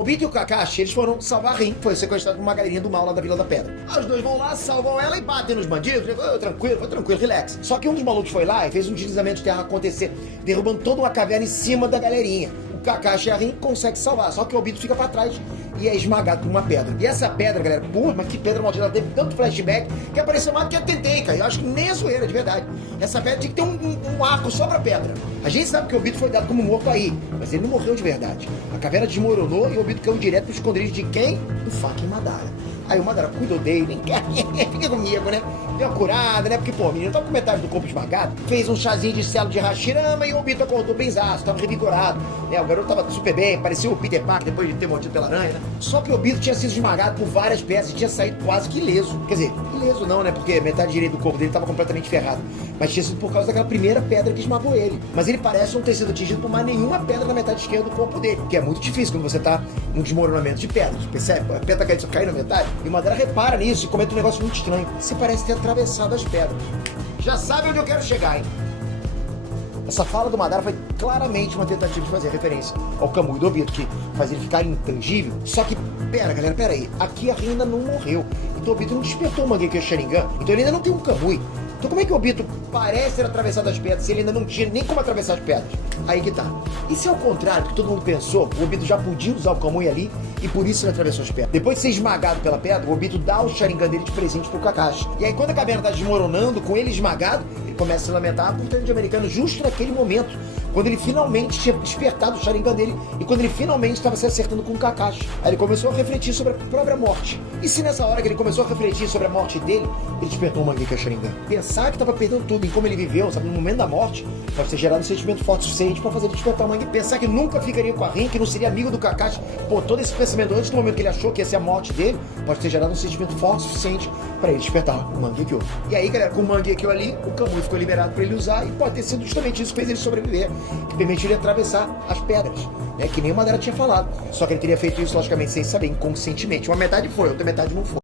O Obito e o Kakashi, eles foram salvar a Rin, que foi sequestrado por uma galerinha do mal lá da Vila da Pedra. Aí os dois vão lá, salvam ela e batem nos bandidos. Foi tranquilo, relax. Só que um dos malucos foi lá e fez um deslizamento de terra acontecer, derrubando toda uma caverna em cima da galerinha. O Kakashi e a Rin conseguem salvar, só que o Obito fica pra trás e é esmagado por uma pedra. E essa pedra, galera, porra, mas que pedra maldita, ela teve tanto flashback que apareceu mais do que a Tenteica. Eu acho que nem é zoeira, de verdade. Essa pedra tinha que ter um arco só pra pedra. A gente sabe que o Obito foi dado como morto aí, mas ele não morreu de verdade. A caverna desmoronou e o Obito caiu direto pro esconderijo de quem? Do fucking Madara. Aí o Madara cuidou dele, fica comigo, né? Deu uma curada, né? Porque, pô, o menino tava com metade do corpo esmagado, fez um chazinho de celo de Hashirama e o Obito acordou benzaço, tava revigorado, né? O garoto tava super bem, parecia o Peter Parker depois de ter mordido pela aranha, né? Só que o Obito tinha sido esmagado por várias peças e tinha saído quase que ileso. Quer dizer, ileso não, né? Porque metade direita do corpo dele tava completamente ferrado. Mas tinha sido por causa daquela primeira pedra que esmagou ele. Mas ele parece não ter sido atingido por mais nenhuma pedra na metade esquerda do corpo dele, que é muito difícil quando você tá num desmoronamento de pedras, percebe? A pedra cai na metade. E o Madara repara nisso e comenta um negócio muito estranho. Você parece ter atravessado as pedras. Já sabe onde eu quero chegar, hein? Essa fala do Madara foi claramente uma tentativa de fazer referência ao Kamui do Obito, que faz ele ficar intangível. Só que, pera aí. Aqui a Rin ainda não morreu. Então o Obito não despertou o Mangekyo Sharingan. Então ele ainda não tem um Kamui. Então como é que o Obito parece ter atravessado as pedras se ele ainda não tinha nem como atravessar as pedras? Aí que tá. E se ao contrário, que todo mundo pensou, o Obito já podia usar o Kamui ali e por isso ele atravessou as pedras. Depois de ser esmagado pela pedra, o Obito dá o Sharingan dele de presente pro Kakashi. E aí quando a caverna tá desmoronando, com ele esmagado, ele começa a se lamentar por ter de americano justo naquele momento, quando ele finalmente tinha despertado o Sharingan dele e quando ele finalmente estava se acertando com o Kakashi. Aí ele começou a refletir sobre a própria morte. E se nessa hora que ele começou a refletir sobre a morte dele, ele despertou o Mangekyo Sharingan? Pensar que estava perdendo tudo em como ele viveu, sabe, no momento da morte, pode ter gerado um sentimento forte o suficiente para fazer ele despertar o Mangekyo. Pensar que nunca ficaria com a Rin, que não seria amigo do Kakashi, pô, todo esse pensamento antes do momento que ele achou que ia ser a morte dele, pode ter gerado um sentimento forte o suficiente para ele despertar o Mangekyo. E aí, galera, com o Mangekyo ali, o Kamui ficou liberado para ele usar e pode ter sido justamente isso que fez ele sobreviver, que permitiu ele atravessar as pedras, né, que nem o Madara tinha falado. Só que ele teria feito isso, logicamente, sem saber, inconscientemente. Uma metade foi, outra metade não foi.